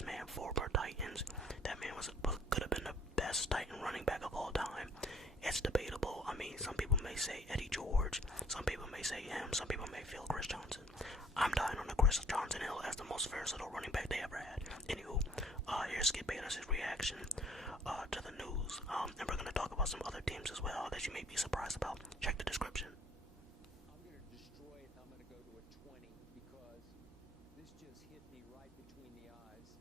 Titans, man. Former Titans. That man could have been the best Titan running back of all time. It's debatable. I mean, some people may say Eddie George. Some people may say him. Some people may feel Chris Johnson. I'm dying on the Chris Johnson hill as the most versatile running back they ever had. Anywho, here's Skip Bayless's reaction to the news. And we're going to talk about some other teams as well that you may be surprised about. Check the description. I'm going to destroy it. I'm going to go to a 20 because this just hit me right between the eyes.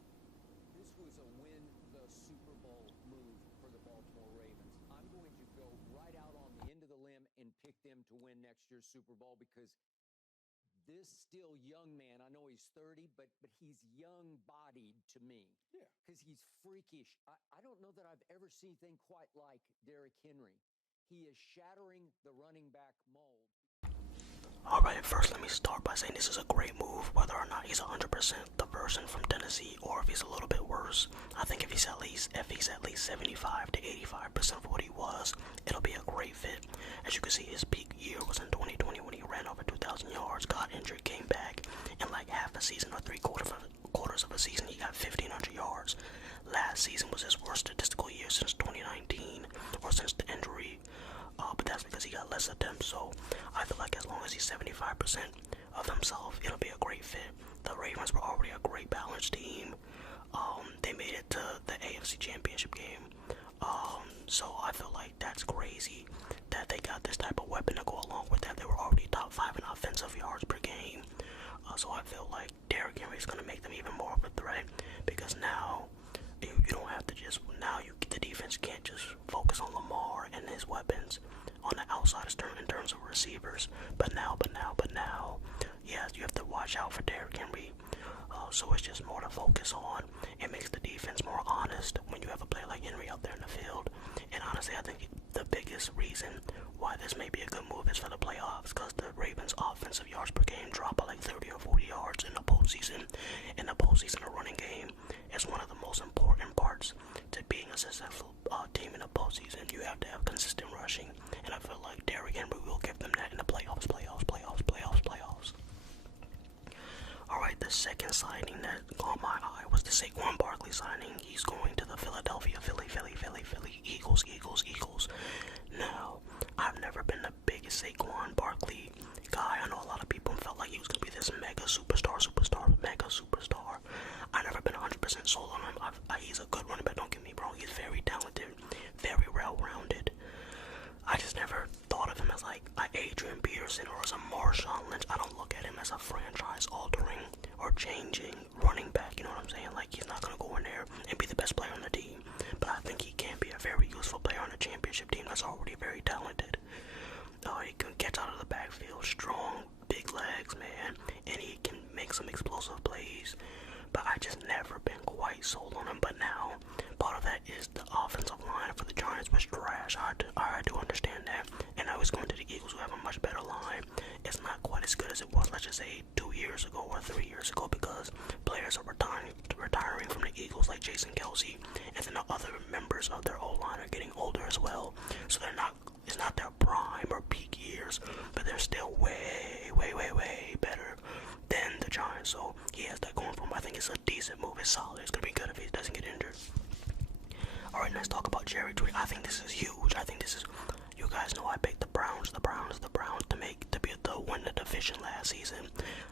This was a win the Super Bowl move for the Baltimore Ravens. I'm going to go right out on the end of the limb and pick them to win next year's Super Bowl because this still young man, I know he's 30, but he's young-bodied to me. Yeah. Because he's freakish. I don't know that I've ever seen anything quite like Derrick Henry. He is shattering the running back mold. Alright, first let me start by saying this is a great move, whether or not he's 100% the version from Tennessee, or if he's a little bit worse. I think if he's at least 75 to 85% of what he was, it'll be a great fit. As you can see, his peak year was in 2020 when he ran over 2,000 yards, got injured, came back, in like half a season or quarters of a season, he got 1,500 yards. Last season was his worst statistical year since 2019, or since the injury. But that's because he got less attempts, so I feel like as long as he's 75% of himself, it'll be a great fit. The Ravens were already a great balanced team. They made it to the AFC Championship game. So I feel like that's crazy that they got this type of weapon to go along with that. They were already top 5 in offensive yards per game. So I feel like Derrick Henry is going to make them even more of a threat, because now you don't have to just, the defense can't just focus on Lamar and his weapons on the outside in terms of receivers. But now, yeah, you have to watch out for Derrick Henry. So it's just more to focus on. It makes the defense more honest when you have a player like Henry out there in the field. And honestly, I think the biggest reason why this may be a good move is for the playoffs, because the Ravens' offensive yards per game drop by like 30 or 40 yards in the postseason. In the postseason, a running game is one of the most important parts to being a successful team in the postseason. You have to have consistent rushing, and I feel like Derrick Henry will give them that in the playoffs. Alright, the second signing that caught my eye was the Saquon Barkley signing. He's going to the Philadelphia Philly Eagles. Now, I've never been the biggest Saquon Barkley guy. I know a lot of people felt like he was going to be this mega superstar. I've never been 100% sold on him. He's a good running back, don't get me wrong. He's very talented, very well-rounded. I just never thought of him as like an Adrian Peterson or as a Marshawn Lynch. I don't look at him as a franchise-altering or changing running back, you know what I'm saying? Like, he's not going to go in there and be the best player on the team. But I think he can be a very useful player on a championship team that's already very talented. He can get out of the backfield, strong, big legs, man, and he can make some explosive plays. But I just never been quite sold on him. But now, part of that is the offensive line for the Giants was trash. I do understand that. And now he's going to the Eagles, who have a much better line. It's not quite as good as it was, let's just say, 2 years ago or 3 years ago, because players are retiring from the Eagles, like Jason Kelsey, and then the other members of their O-line are getting older as well. So it's not their prime or peak years, but they're still way better than the Giants. So he has that going for him. I think it's a decent move. It's solid. It's going to be good if he doesn't get injured. Alright, let's talk about Jerry Jeudy. I think this is huge. You guys know I picked the Browns to win the division last season.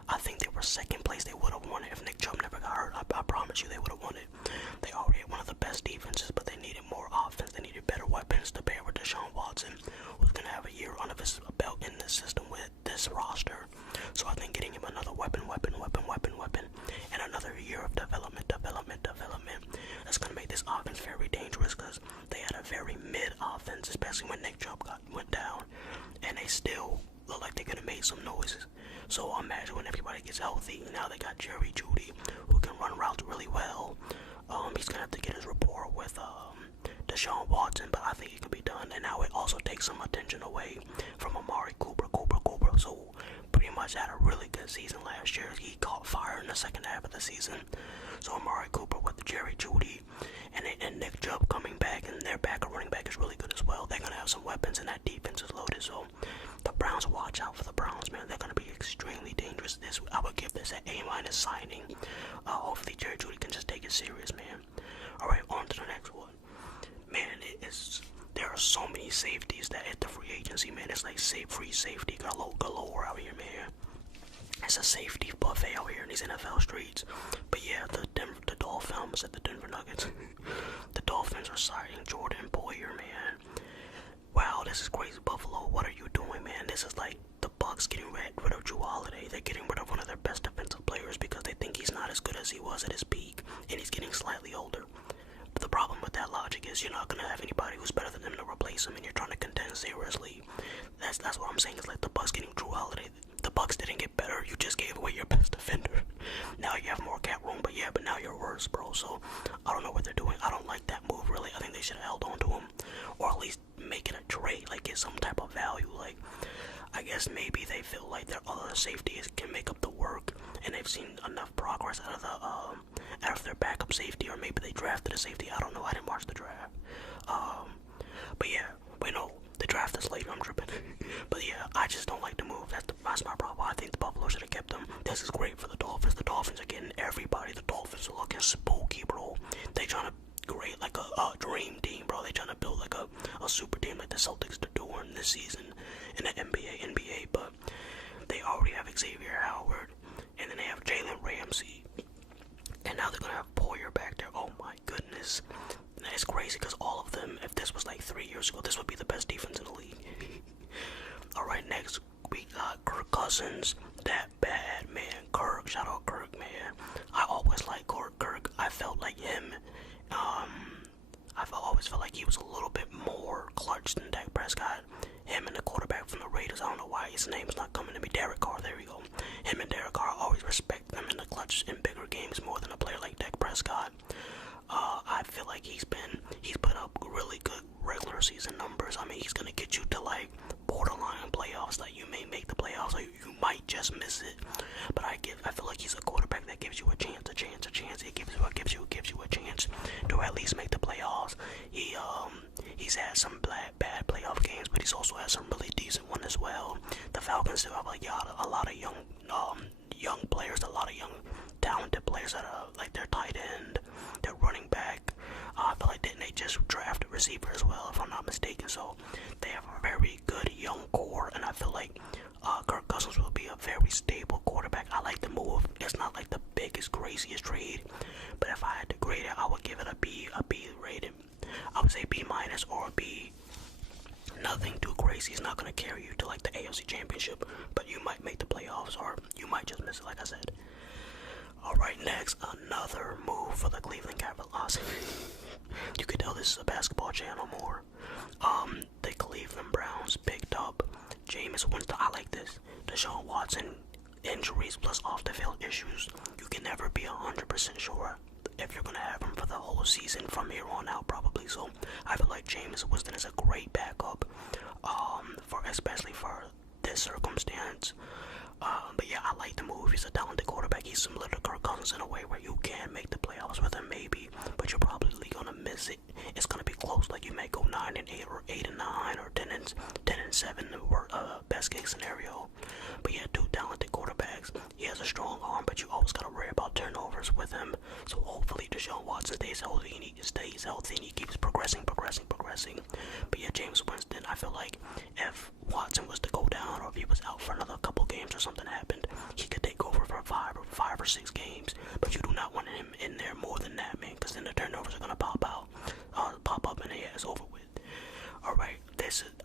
I think they were second place. They would have won it if Nick Chubb never got hurt. I promise you they would have won it. They already had one of the best defenses, but they needed more offense. They needed better weapons to pair with Deshaun Watson, who's going to have a year under his belt in this system with this roster. So I think getting him another weapon, and another year of development, that's going to make this offense very dangerous, because they had a very mid offense, especially when Nick Chubb went down, and they still look like they're going to make some noises. So imagine when everybody gets healthy. Now they got Jerry Jeudy, who can run routes really well. He's going to have to get his rapport with Deshaun Watson, but I think it could be done. And now it also takes some attention away from Amari Cooper. So pretty much had a really good season last year. He caught fire in the second half of the season. So Amari Cooper with Jerry Jeudy and Nick Chubb coming back, and their backup running back is really good as well. They're going to have some weapons, and that defense is loaded. So the Browns, watch out for the Browns, man. They're going to be extremely dangerous. This I would give this an A- signing. Hopefully Jerry Jeudy can just take it serious, man. All right, on to the next one. Man, there are so many safeties that hit the free agency, man. It's like free safety galore out here, man. It's a safety buffet out here in these NFL streets. But yeah, the Dolphins at the Denver Nuggets. The Dolphins are signing Jordan Poyer, man. Wow, this is crazy, Buffalo. What are you doing, man? This is like the Bucs getting rid of Drew Holiday. They're getting rid of one of their best defensive players because they think he's not as good as he was at his peak, and he's getting slightly older. But the problem with that logic is you're not gonna have anybody who's better than him to replace him, and you're trying to contend seriously. That's what I'm saying. It's like the Bucs getting Drew Holiday. The Bucs didn't get better. You just gave away your best defender. Now you have more cap room, but now you're worse, bro. So I don't know what they're doing. I don't like that move, really. I think they should have held on to him, or at least make it a trade, like get some type of value. Like, I guess maybe they feel like their other safeties can make up the work, and they've seen enough progress out of their backup safety, or maybe they drafted a safety. I don't know. I didn't watch the draft. But yeah, wait, no, the draft is later. I'm tripping. But yeah, I just don't like the move. That's my problem. I think the Buffalo should have kept them. This is great for the Dolphins. The Dolphins are getting everybody. The Dolphins are looking spooky, bro. They trying to create like a dream team, bro. They trying to build like a super team like the Celtics are doing this season in the NBA. But they already have Xavier Howard, and then they have Jalen Ramsey, and now they're gonna have Poyer back there. Oh my goodness. It's crazy because all of them, if this was like 3 years ago, this would be the best defense in the league. Alright, next we got Kirk Cousins. That bad, man. Kirk, shout out Kirk, man. I always liked Kirk. I felt like him. Always felt like he was a little bit more clutch than Dak Prescott. Him and the quarterback from the Raiders, I don't know why his name's not coming to me. Derek Carr, there we go. Him and Derek Carr, I always respect them in the clutch in bigger games more than a player like Dak Prescott. I feel like he's put up really good regular season numbers. I mean, he's gonna get you to like borderline playoffs. Like you may make the playoffs, or you might just miss it. But I feel like he's a quarterback that gives you a chance. He gives you a chance to at least make the playoffs. He's had some bad playoff games, but he's also had some really decent one as well. The Falcons still have like a lot of young players, a lot of young talented players that are like their tight end, their running back. I feel like didn't they just draft a receiver as well, if I'm not mistaken? So they have a very good young core, and I feel like Kirk Cousins will be a very stable quarterback. I like the move. It's not like the biggest, craziest trade, but if I had to grade it, I would give it a B rating. I would say B- or a B. Nothing too crazy. It's not gonna carry you to like the AFC Championship, but you might make the playoffs, or you might just miss it, like I said. Alright, next, another move for the Cleveland Cavaliers. You could tell this is a basketball channel more. The Cleveland Browns picked up Jameis Winston. I like this. Deshaun Watson injuries plus off the field issues. You can never be 100% sure if you're gonna have him for the whole season from here on out, probably. So I feel like Jameis Winston is a great backup, especially for this circumstance. But yeah, I like the move. He's a talented quarterback. He's similar to Kirk Cousins in a way where you can make the playoffs with him, maybe, but you're probably gonna miss it. It's gonna be close. Like you may go 9-8, or 8-9, or 10-7, or best case scenario. But yeah, two talented quarterbacks. He has a strong arm, but you always gotta worry about turnovers with him. So hopefully Deshaun Watson stays healthy and he keeps progressing. But yeah, James Winston, I feel like if Watson was to go down, or if he was out for another couple games or something happened, he could take over for five or 6 games. But you do not want him in there more than that, man, because then the turnovers are gonna pop up, and yeah, it's over with. Alright,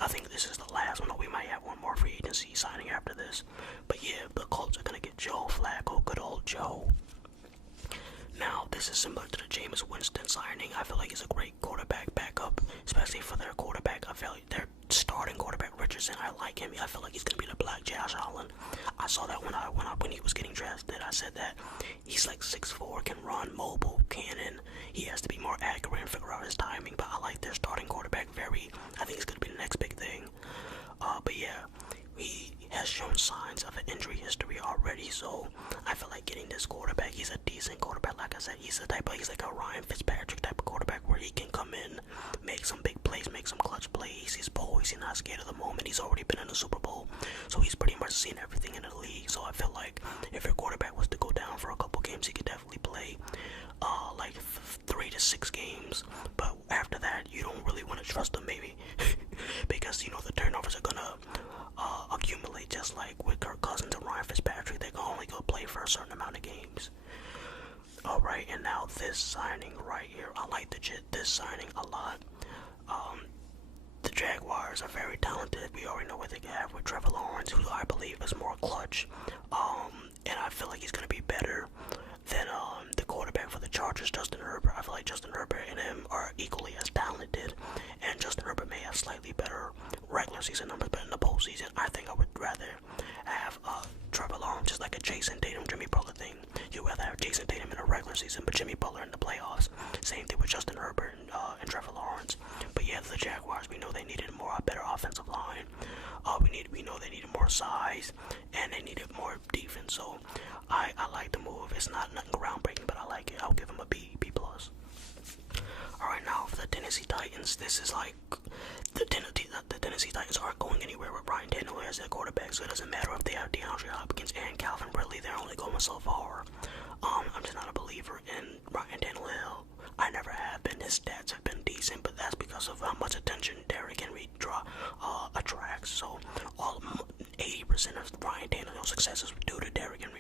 I think this is the last one. We might have one more free agency signing after this. But yeah, the Colts are gonna get Joe Flacco, good old Joe. Now, this is similar to the Jameis Winston signing. I feel like he's a great quarterback backup, especially for their quarterback. I feel like their starting quarterback, Richardson, I like him. I feel like he's going to be the black Josh Allen. I saw that when he was getting drafted. I said that he's like 6'4", can run, mobile, cannon. He has to be more accurate and figure out his timing, but I like their starting quarterback I think he's going to be the next big thing. But yeah, he has shown signs of an injury history already, so I feel like getting this quarterback, he's a decent quarterback. Like I said, he's like a Ryan Fitzpatrick type of quarterback where he can come in, make some big plays, make some clutch plays. He's poised, he's not scared of the moment. He's already been in the Super Bowl, so he's pretty much seen everything in the league. So I feel like if your quarterback was to go down for a couple games, he could definitely play like 3 to 6 games. But after that, you don't really want to trust him, maybe, because you know the turnovers are gonna accumulate, just like with Kirk Cousins and Ryan Fitzpatrick. They can only go play for a certain amount of games. Alright, and now this signing right here, I like this signing a lot. The Jaguars are very talented. We already know what they have with Trevor Lawrence, who I believe is more clutch. And I feel like he's gonna be better than the quarterback for the Chargers, Justin Herbert. I feel like Justin Herbert and him are equally as talented, and Justin Herbert may have slightly better regular season numbers, but in the postseason, I think I would rather have Trevor Lawrence, just like a Jason Tatum, Jimmy Butler thing. You'd rather have Jason Tatum in a regular season, but Jimmy Butler in the playoffs. Same thing with Justin Herbert and Trevor Lawrence. But yeah, the Jaguars, we know they needed a better offensive line. We know they needed more size, and they needed more defense. So I like the move. It's not nothing groundbreaking, but I like it. I'll give them a B plus. Alright, now for the Tennessee Titans, this is like the Tennessee Titans aren't going anywhere with Ryan Tannehill as their quarterback, so it doesn't matter if they have DeAndre Hopkins and Calvin Ridley. They're only going so far. I'm just not a believer in Ryan Tannehill. I never have been. His stats have been decent, but that's because of how much attention Derrick Henry attracts. So 80% of Ryan Tannehill's success is due to Derrick Henry.